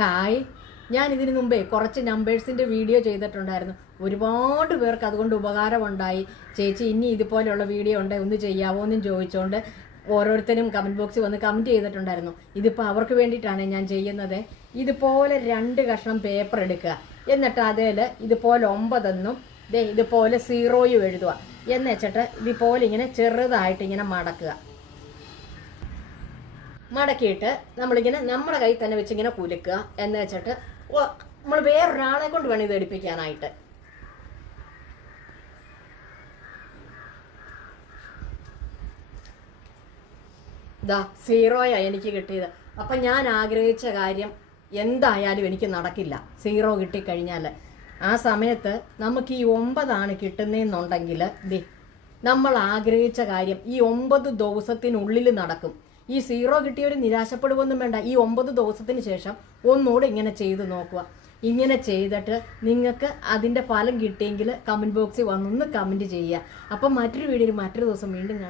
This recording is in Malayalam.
ഹായ്. ഞാൻ ഇതിനു മുമ്പേ കുറച്ച് നമ്പേഴ്സിന്റെ വീഡിയോ ചെയ്തിട്ടുണ്ടായിരുന്നു. ഒരുപാട് പേർക്ക് അതുകൊണ്ട് ഉപകാരമുണ്ടായി. ചേച്ചി ഇനി ഇതുപോലെയുള്ള വീഡിയോ ഉണ്ട് ഒന്ന് ചെയ്യാവോ എന്നും ചോദിച്ചുകൊണ്ട് ഓരോരുത്തരും കമന്റ് ബോക്സിൽ വന്ന് കമന്റ് ചെയ്തിട്ടുണ്ടായിരുന്നു. ഇതിപ്പോൾ അവർക്ക് വേണ്ടിയിട്ടാണ് ഞാൻ ചെയ്യുന്നത്. ഇതുപോലെ രണ്ട് കഷ്ണം പേപ്പർ എടുക്കുക. എന്നിട്ട് അതിൽ ഇതുപോലെ ഒമ്പതെന്നും ദേ ഇതുപോലെ സീറോയും എഴുതുക. എന്ന് വെച്ചിട്ട് ഇതുപോലെ ഇങ്ങനെ ചെറുതായിട്ട് ഇങ്ങനെ മടക്കുക. മടക്കിയിട്ട് നമ്മളിങ്ങനെ നമ്മുടെ കൈ തന്നെ വെച്ചിങ്ങനെ കുലുക്കുക എന്ന് വെച്ചിട്ട് നമ്മൾ വേറൊരാളെ കൊണ്ട് വേണം ഇത് എടുപ്പിക്കാനായിട്ട്. ഇതാ സീറോയാ എനിക്ക് കിട്ടിയത്. അപ്പം ഞാൻ ആഗ്രഹിച്ച കാര്യം എന്തായാലും എനിക്ക് നടക്കില്ല. സീറോ കിട്ടിക്കഴിഞ്ഞാൽ ആ സമയത്ത് നമുക്ക് ഈ ഒമ്പതാണ് കിട്ടുന്നതെന്നുണ്ടെങ്കിൽ ദേ നമ്മൾ ആഗ്രഹിച്ച കാര്യം ഈ ഒമ്പത് ദിവസത്തിനുള്ളിൽ നടക്കും. ഈ സീറോ കിട്ടിയവർ നിരാശപ്പെടുവൊന്നും വേണ്ട. ഈ ഒമ്പത് ദിവസത്തിന് ശേഷം ഒന്നുകൂടെ ഇങ്ങനെ ചെയ്ത് നോക്കുക. ഇങ്ങനെ ചെയ്തിട്ട് നിങ്ങൾക്ക് അതിന്റെ ഫലം കിട്ടിയെങ്കിൽ കമന്റ് ബോക്സിൽ വന്നൊന്ന് കമന്റ് ചെയ്യുക. അപ്പം മറ്റൊരു വീഡിയോയിൽ മറ്റൊരു ദിവസം വീണ്ടും കാണാം.